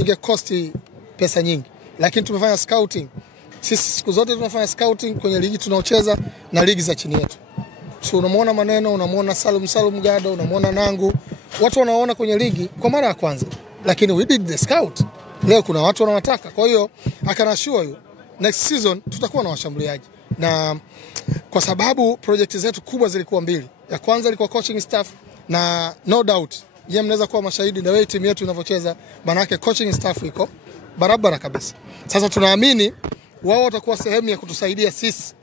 ingecost pesa nyingi, lakini tumefanya scouting. Sisi siku zote tunafanya scouting kwenye ligi tunaocheza na ligi za chini yetu. Unamwona Maneno, unamwona Salum Gado, unamwona Nangu, watu wanaona kwenye ligi kwa mara ya kwanza, lakini we did the scout. Leo kuna watu wanawataka. Kwa hiyo I can assure you next season tutakuwa na washambuliaji, na kwa sababu project zetu kubwa zilikuwa mbili. Ya kwanza ilikuwa coaching staff, na no doubt yeye mnaweza kuwa mashahidi the way timu yetu inavyocheza, maana yake coaching staff iko barabara kabisa. Sasa tunaamini wao watakuwa sehemu ya kutusaidia sisi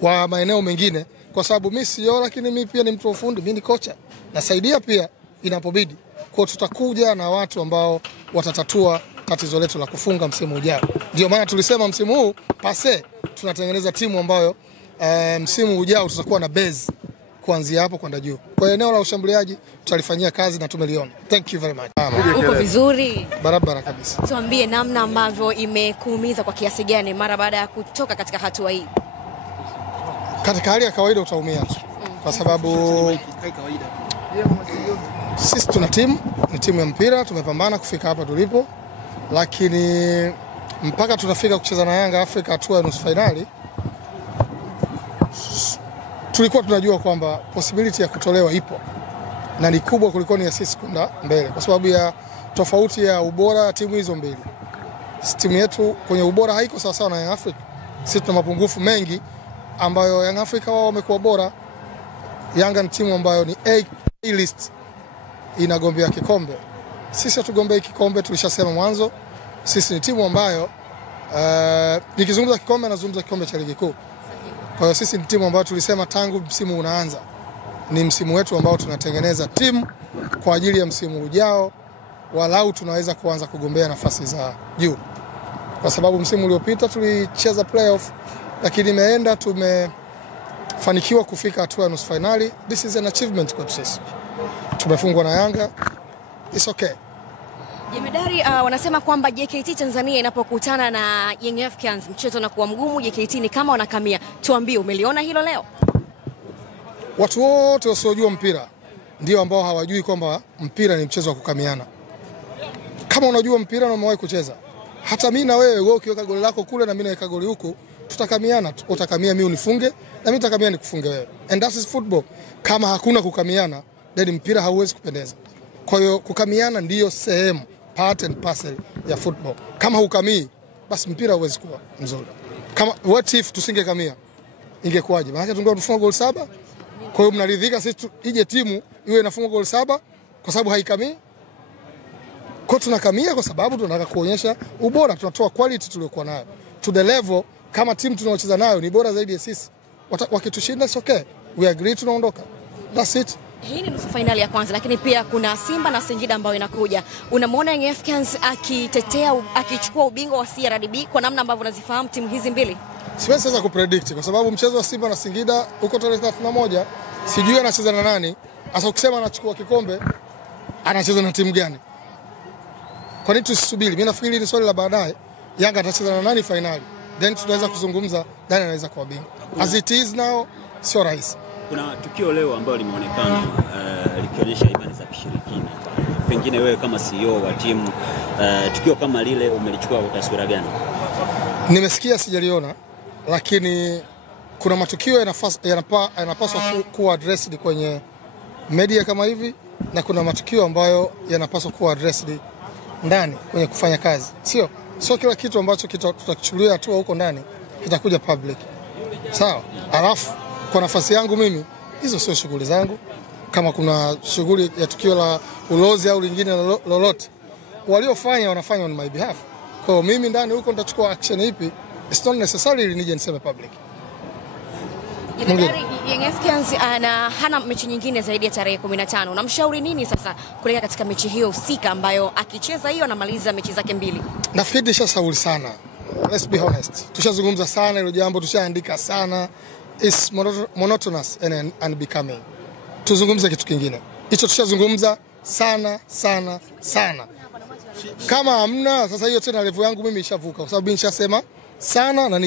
kwa maeneo mengine, kwa sababu mimi sio, lakini mimi pia ni mtu wa ufundi, mimi ni kocha, nasaidia pia inapobidi. Kwa tutakuja na watu ambao watatatua tatizo letu la kufunga msimu ujao. Ndio maana tulisema msimu huu pase tunatengeneza timu ambayo msimu ujao tutakuwa na base kuanzia hapo kwenda juu. Kwa eneo la ushambuliaji tutalifanyia kazi na tumeliona. Thank you very much. Uko vizuri? Barabara kabisa. Tuambie namna ambavyo imekuumiza kwa kiasi gani mara baada ya kutoka katika hatua hii. Katika hali ya kawaida utaumia tu. Kwa sababu sisi tuna timu, ni timu ya mpira, tumepambana kufika hapa tulipo, lakini mpaka tunafika kucheza na Yanga Afrika hatua ya nusu finali, tulikuwa tunajua kwamba possibility ya kutolewa ipo na ni kubwa kuliko ni ya sisi kwenda mbele, kwa sababu ya tofauti ya ubora wa timu hizo mbili. Timu yetu kwenye ubora haiko sawa sawa na Young Africa. Sisi tuna mapungufu mengi ambayo Young Africa wao wamekuwa bora. Yanga ni timu ambayo ni A list, inagombea kikombe. Sisi hatugombei kikombe, tulishasema mwanzo. Sisi ni timu ambayo nikizungumza kikombe nazungumza kikombe cha ligi kuu. Kwa hiyo sisi ni timu ambayo tulisema tangu msimu unaanza ni msimu wetu ambao tunatengeneza timu kwa ajili ya msimu ujao, walau tunaweza kuanza kugombea nafasi za juu. Kwa sababu msimu uliopita tulicheza playoff, lakini imeenda tumefanikiwa kufika hatua ya nusu finali. This is an achievement kwa sisi. Tumefungwa na Yanga. It's okay. Jemedari, wanasema kwamba JKT Tanzania inapokutana na Young Africans mchezo unakuwa mgumu, JKT ni kama wanakamia. Tuambie, umeliona hilo leo? Watu wote wasiojua mpira ndio ambao hawajui kwamba mpira ni mchezo wa kukamiana. Kama unajua mpira na umewahi kucheza, hata mimi na wewe ukiweka goli lako kule na mimi naweka goli huku, tutakamiana. Utakamia mimi unifunge na mimi nitakamia nikufunge wewe. And that is football. Kama hakuna kukamiana, then mpira hauwezi kupendeza. Kwa hiyo kukamiana ndiyo sehemu, part and parcel ya football. Kama hukamii, basi mpira hauwezi kuwa mzuri. Kama what if tusingekamia, ingekuwaje? Maana tungekuwa tufunga goli 7. Kwa hiyo mnaridhika sisi ije timu iwe inafunga goli 7 kwa sababu haikamii? Kwa tunakamia kwa sababu tunataka kuonyesha ubora, tunatoa quality tuliyokuwa nayo to the level kama timu tunaocheza nayo ni bora zaidi ya sisi. Wakitushinda it's okay, we agree, tunaondoka. That's it. Hii ni nusu finali ya kwanza, lakini pia kuna Simba na Singida ambayo inakuja. Unamwona Young Africans akitetea, akichukua ubingwa wa CRDB kwa namna ambavyo unazifahamu timu hizi mbili? Siwezi sasa kupredict kwa sababu mchezo wa Simba na Singida uko tarehe 31, sijui anacheza na nani. Sasa ukisema anachukua kikombe, anacheza na timu gani? Kwa nini tusisubiri? Mimi nafikiri ni swali la baadaye. Yanga atacheza na nani finali, then tunaweza kuzungumza nani anaweza kuwa bingwa. As it is now, sio rahisi. Kuna tukio leo ambalo limeonekana likionyesha imani za kishirikina. Pengine wewe kama CEO wa timu, tukio kama lile umelichukua kwa taswira gani? Nimesikia, sijaliona, lakini kuna matukio yanapaswa kuwa addressed kwenye media kama hivi, na kuna matukio ambayo yanapaswa kuwa addressed ndani kwenye kufanya kazi. Sio kila kitu ambacho tutakichukulia hatua huko ndani kitakuja public. Sawa? Alafu kwa nafasi yangu mimi, hizo sio shughuli zangu. Kama kuna shughuli ya tukio la ulozi au lingine lolote, waliofanya wanafanya on my behalf. Kwa hiyo mimi ndani huko nitachukua action ipi, it's not necessarily nije niseme public. Young Africans hana mechi nyingine zaidi ya tarehe 15. Unamshauri nini sasa kuelekea katika mechi hiyo husika ambayo akicheza hiyo anamaliza mechi zake 2? Nafikiri tushashauri sana. Let's be honest. Tushazungumza sana hilo jambo, tushaandika sana. It's monotonous and unbecoming. Tuzungumze kitu kingine. Hicho tushazungumza sana. Kama hamna, sasa hiyo tena level yangu mimi ishavuka kwa sababu nishasema sana na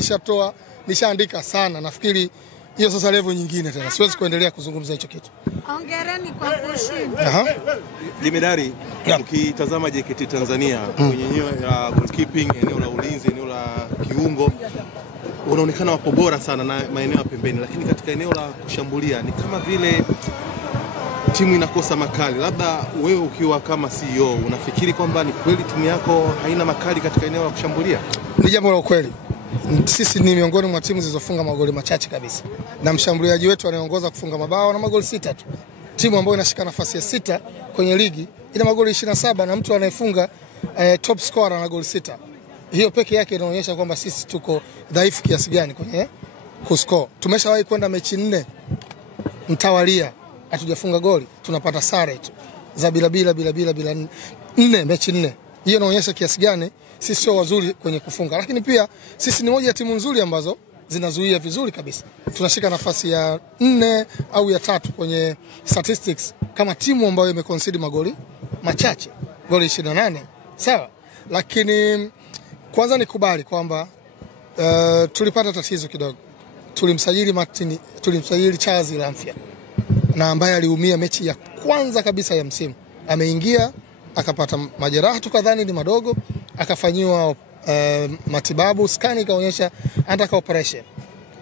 nishaandika sana. Nafikiri hiyo sasa level nyingine tena. Siwezi kuendelea kuzungumza hicho kitu. Hongereni kwa kushinda. Jemedari, ukitazama JKT Tanzania kwenye eneo la goalkeeping, eneo la ulinzi, eneo la kiungo, unaonekana wapo bora sana na maeneo ya pembeni, lakini katika eneo la kushambulia ni kama vile timu inakosa makali. Labda wewe ukiwa kama CEO unafikiri kwamba ni kweli timu yako haina makali katika eneo la kushambulia? Ni jambo la ukweli. Sisi ni miongoni mwa timu zilizofunga magoli machache kabisa, na mshambuliaji wetu anayeongoza kufunga mabao na magoli 6 tu. Timu ambayo inashika nafasi ya 6 kwenye ligi ina magoli 27 na mtu anayefunga top scorer na goli 6. Hiyo peke yake inaonyesha kwamba sisi tuko dhaifu kiasi gani kwenye kuscore. Tumeshawahi kwenda mechi 4 mtawalia hatujafunga goli, tunapata sare tu za bila 4 mechi 4. Hiyo inaonyesha kiasi gani sisi sio wazuri kwenye kufunga, lakini pia sisi ni moja ya timu nzuri ambazo zinazuia vizuri kabisa. Tunashika nafasi ya 4 au ya 3 kwenye statistics kama timu ambayo imeconcede magoli machache, goli 28. Sawa, lakini kwanza nikubali kwamba tulipata tatizo kidogo. Tulimsajili Charles Lamfia, na ambaye aliumia mechi ya kwanza kabisa ya msimu. Ameingia akapata majeraha tukadhani ni madogo, akafanyiwa matibabu, scan ikaonyesha anataka operation.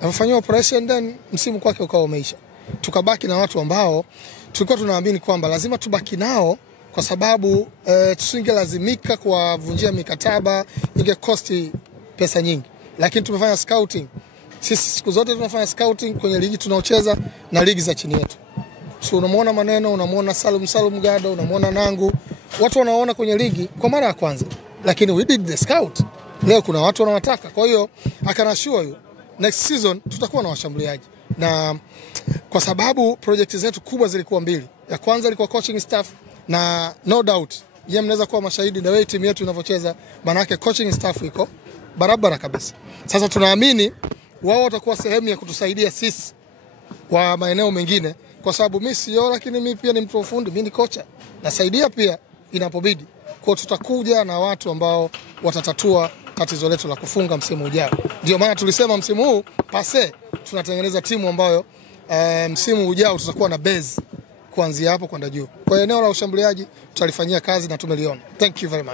Amefanywa operation, then msimu kwake ukawa umeisha. Tukabaki na watu ambao tulikuwa tunaamini kwamba lazima tubaki nao kwa sababu tusingelazimika kuwavunjia mikataba, ingekosti pesa nyingi. Lakini tumefanya scouting. Sisi siku zote tunafanya scouting kwenye ligi tunaocheza na ligi za chini yetu. So unamwona Maneno, unamwona Salum Gado, unamwona Nangu, watu wanaona kwenye ligi kwa mara ya kwanza, lakini we did the scout. Leo kuna watu wanawataka. Kwa hiyo akanashua you next season tutakuwa na washambuliaji, na kwa sababu project zetu kubwa zilikuwa 2. Ya kwanza ilikuwa coaching staff, na no doubt yeye mnaweza kuwa mashahidi na wewe timu yetu inavyocheza, maana yake coaching staff iko barabara kabisa. Sasa tunaamini wao watakuwa sehemu ya kutusaidia sisi kwa maeneo mengine, kwa sababu mimi sio, lakini mimi pia ni mtu wa ufundi, mimi ni kocha, nasaidia pia inapobidi. Kwa tutakuja na watu ambao watatatua tatizo letu la kufunga msimu ujao. Ndio maana tulisema msimu huu pase tunatengeneza timu ambayo msimu ujao tutakuwa na base kuanzia hapo kwenda juu. Kwa eneo la ushambuliaji tutalifanyia kazi na tumeliona. Thank you very much.